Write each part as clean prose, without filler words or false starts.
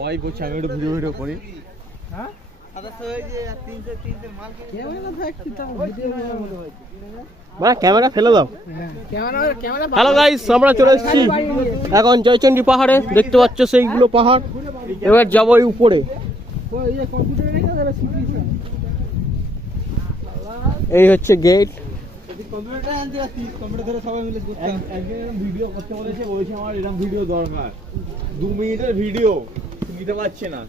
সবাই বলছে আমি একটু ভিডিও করি। হ্যাঁ ক্যামেরা ফেলে দাও। হ্যালো গাইস, আমরা চলে এসেছি এখন জয়চন্ডী পাহাড়ে। দেখতে পাচ্ছ সেইগুলো পাহাড়। এবার যাবো এই উপরে। এই হচ্ছে গেট। ভিডিও করতে বলেছে আমার এরকম ভিডিও দরকার। 2 মিনিটের ভিডিও নিতে পারছে না।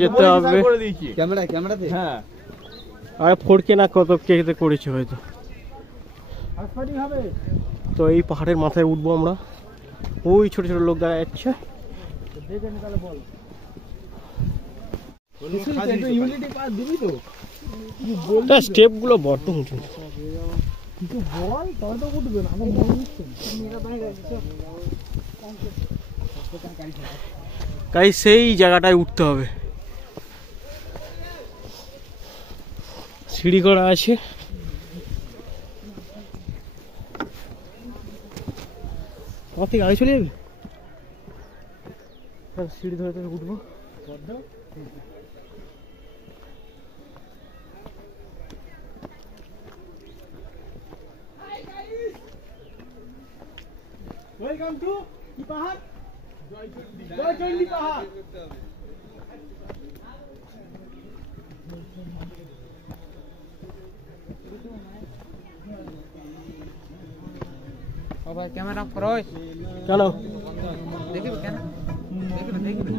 যেতে হবে ক্যামেরাতে। হ্যাঁ, আর 4K না কত কেতে করেছে হয়তো। তো এই পাহাড়ের মাথায় উঠবো আমরা। ওই ছোট ছোট লোক দেখা যাচ্ছে। স্টেপ গুলো বড্ড উঁচু। তাই সেই জায়গাটায় উঠতে হবে। সিঁড়ি করা আছে। আমার থেকে আগে চলে যাবি। সিঁড়ি ধরে ধরে উঠবো। ওয়েলকাম টু কি পাহাড়? জয়চন্ডী পাহাড়। ও ভাই ক্যামেরা অফ করো। কেন দেখবে কেন? দেখবে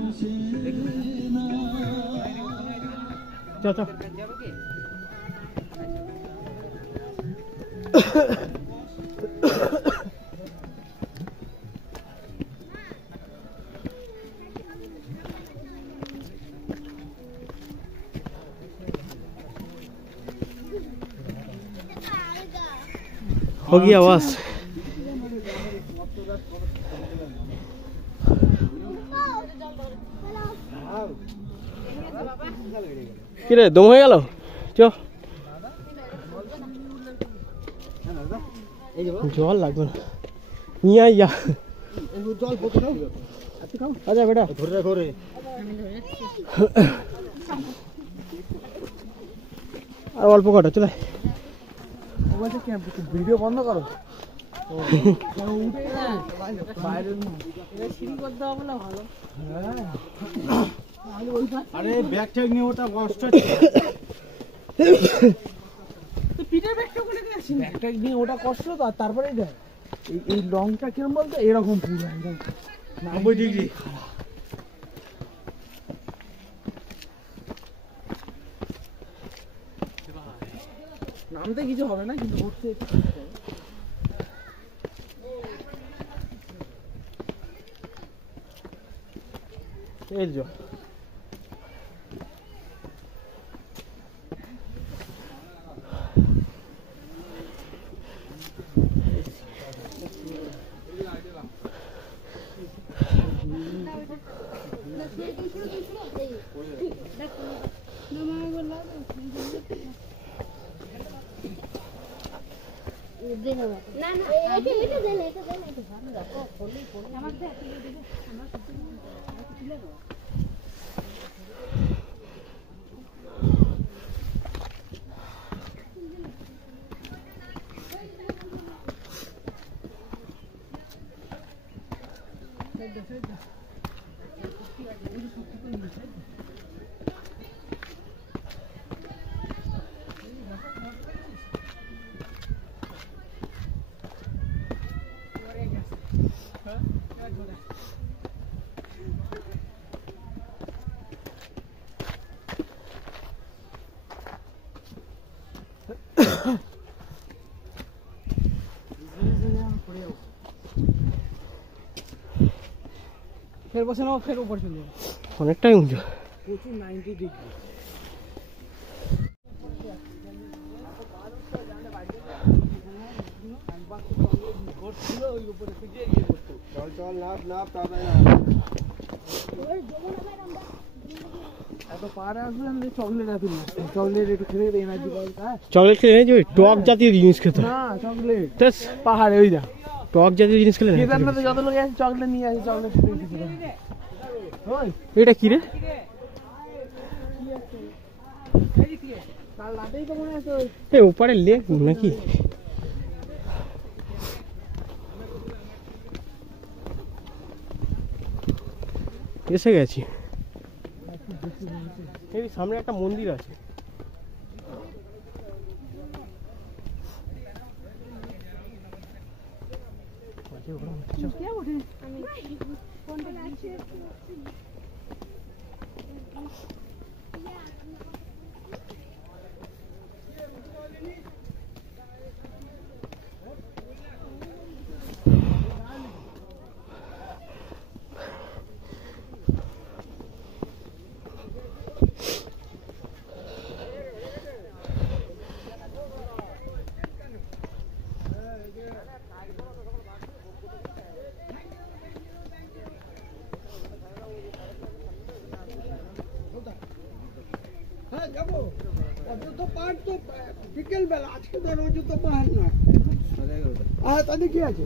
চল চল। हो गया आवाज। কিরে দম হয়ে গেল? জল লাগবে না। নিয়ে আইয়া আচ্ছা বেটা ধরে ধরে আর অল্প কটা চলে। ভিডিও বন্ধ করো। আরে ব্যাগ ট্যাগ নিয়ে ওটা কষ্ট হচ্ছে। ব্যাগ ট্যাগ নিয়ে ওটা কষ্ট তো। আর তারপরে এই লংটা কিরম বলতো এরকম পুরো 90 ডিগ্রি। নামতে কিছু হবে না কিন্তু উঠতে এই যে না না এটা দেন এটা ভালো রাখো ফলি আমার দে আমার তুলে দাও। फिर बसे ना फिर ऊपर चले जाओ। অনেকটাই উঁচু। প্রচুর 90 ডিগ্রি। চল চল লাভ লাভ তাবে না। এত পারে আসবেন যে চকলেট আছে না। চকলেট একটু খেলে এনার্জি পাবে। চকলেট খেলে যে টক জাতীয় জিনিস খেতে। না চকলেট তেস পাহাড়ে ওই যা টক জাতীয় জিনিস খেলে না। কেদারনাথে যত লোক আছে চকলেট নিয়ে আসে, চকলেট এটা কি রে? এ ওপারে লেক নাকি? এসে গেছি। এই সামনে একটা মন্দির আছে। হ্যাঁ যাবো, তো পাহাড় তো বিকেল বেলা, আজকে তো রোজ তো পাহাড় না। তাদের কি আছে?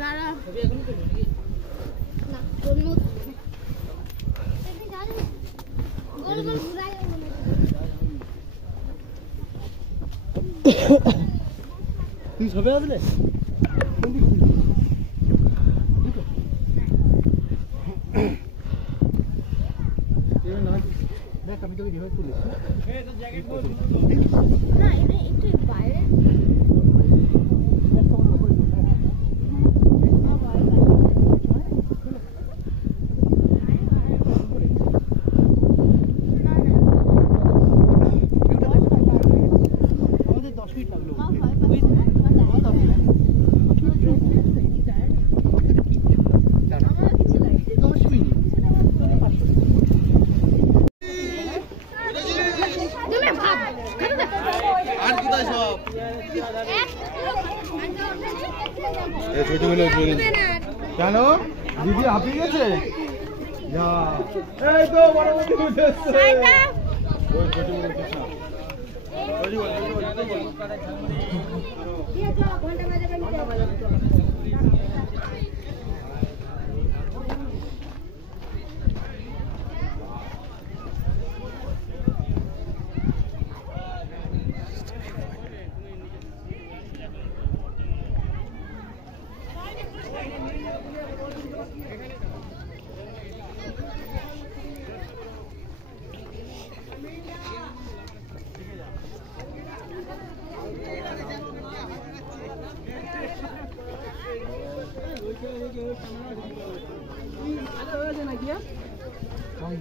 দাঁড়া না তোর মত গোল গোল ঘুরাই তুই সবে আসলে? দেখ আমি তোকে রিভাইভ করলি। না এটা একটু বাইরে আমাদের 10 মিনিট লাগলো। কেন দিদি হাঁপিয়ে গেছে? যা এই তো বড় বড় উঠে এসছে।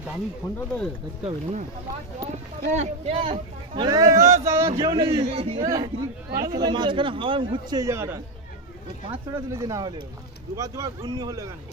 দামি ফোনটা তো দেখতে হবে না? মাঝখানে হাওয়া ঘুরছে এই জায়গাটা। 500টা তুলেছে না হলেও দুবার ঘূর্ণি হলো এখানে।